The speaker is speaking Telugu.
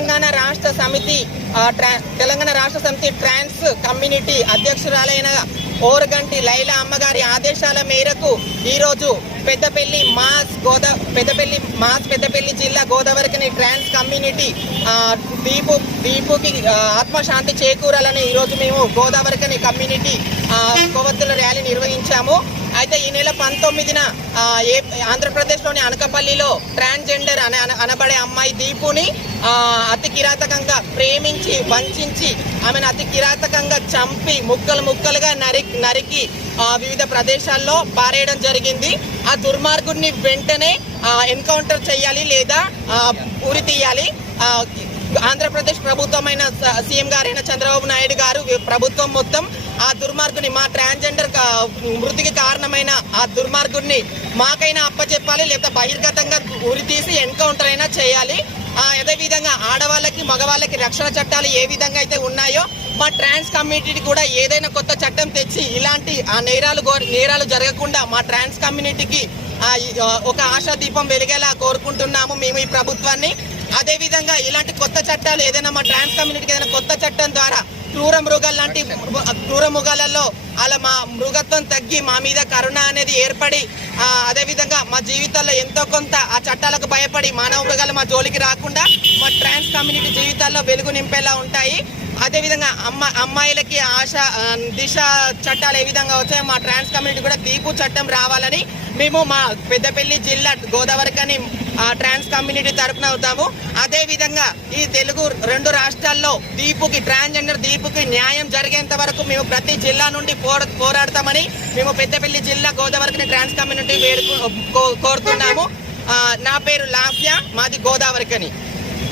తెలంగాణ రాష్ట్ర సమితి ట్రాన్స్ కమ్యూనిటీ అధ్యక్షురాలైన ఓరగంటి లైలా అమ్మగారి ఆదేశాల మేరకు ఈరోజు పెద్దపల్లి జిల్లా గోదావరికని ట్రాన్స్ కమ్యూనిటీ దీపుకి ఆత్మశాంతి చేకూరాలని ఈరోజు మేము గోదావరికని కమ్యూనిటీ కొవ్వొత్తుల ర్యాలీ నిర్వహించాము. అయితే ఈ నెల 19న ఆంధ్రప్రదేశ్లోని అనకాపల్లిలో ట్రాన్స్జెండర్ అనబడే అమ్మాయి దీపుని అతి కిరాతకంగా ప్రేమించి వంచి ఆమెను అతి కిరాతకంగా చంపి ముక్కలుగా నరికి వివిధ ప్రదేశాల్లో పారేయడం జరిగింది. ఆ దుర్మార్గుడిని వెంటనే ఎన్కౌంటర్ చేయాలి లేదా ఉరి తీయాలి. ఆంధ్రప్రదేశ్ ప్రభుత్వమైన సీఎం గారైన చంద్రబాబు నాయుడు గారు ప్రభుత్వం మొత్తం ఆ దుర్మార్గుని, మా ట్రాన్స్జెండర్ మృతికి కారణమైన ఆ దుర్మార్గుడిని మాకైనా అప్పచెప్పాలి, లేదా బహిర్గతంగా ఉరి తీసి ఎన్కౌంటర్ అయినా చేయాలి. అదేవిధంగా ఆడవాళ్ళకి మగవాళ్ళకి రక్షణ చట్టాలు ఏ విధంగా అయితే ఉన్నాయో మా ట్రాన్స్ కమ్యూనిటీకి కూడా ఏదైనా కొత్త చట్టం తెచ్చి ఇలాంటి నేరాలు జరగకుండా మా ట్రాన్స్ కమ్యూనిటీకి ఒక ఆశా దీపం వెలిగేలా కోరుకుంటున్నాము మేము ఈ ప్రభుత్వాన్ని. అదేవిధంగా ఇలాంటి కొత్త చట్టాలు ఏదైనా మా ట్రాన్స్ కమ్యూనిటీకి ఏదైనా కొత్త చట్టం ద్వారా క్రూర మృగాలలో అలా మా మృగత్వం తగ్గి మా మీద కరుణ అనేది ఏర్పడి అదేవిధంగా మా జీవితాల్లో ఎంతో కొంత ఆ చట్టాలకు భయపడి మానవ మృగాలు మా జోలికి రాకుండా మా ట్రాన్స్ కమ్యూనిటీ జీవితాల్లో వెలుగు నింపేలా ఉంటాయి. అదేవిధంగా అమ్మాయిలకి దిశ చట్టాలు ఏ విధంగా వచ్చాయో మా ట్రాన్స్ కమ్యూనిటీ కూడా దీపు చట్టం రావాలని మేము మా పెద్దపల్లి జిల్లా గోదావరికని ట్రాన్స్ కమ్యూనిటీ తరపున అవుతాము. అదేవిధంగా ఈ తెలుగు 2 రాష్ట్రాల్లో ట్రాన్స్జెండర్ దీపుకి న్యాయం జరిగేంత వరకు మేము ప్రతి జిల్లా నుండి పోరాడతామని మేము పెద్దపల్లి జిల్లా గోదావరికని ట్రాన్స్ కమ్యూనిటీ కోరుతున్నాము. నా పేరు లాస్య, మాది గోదావరికని.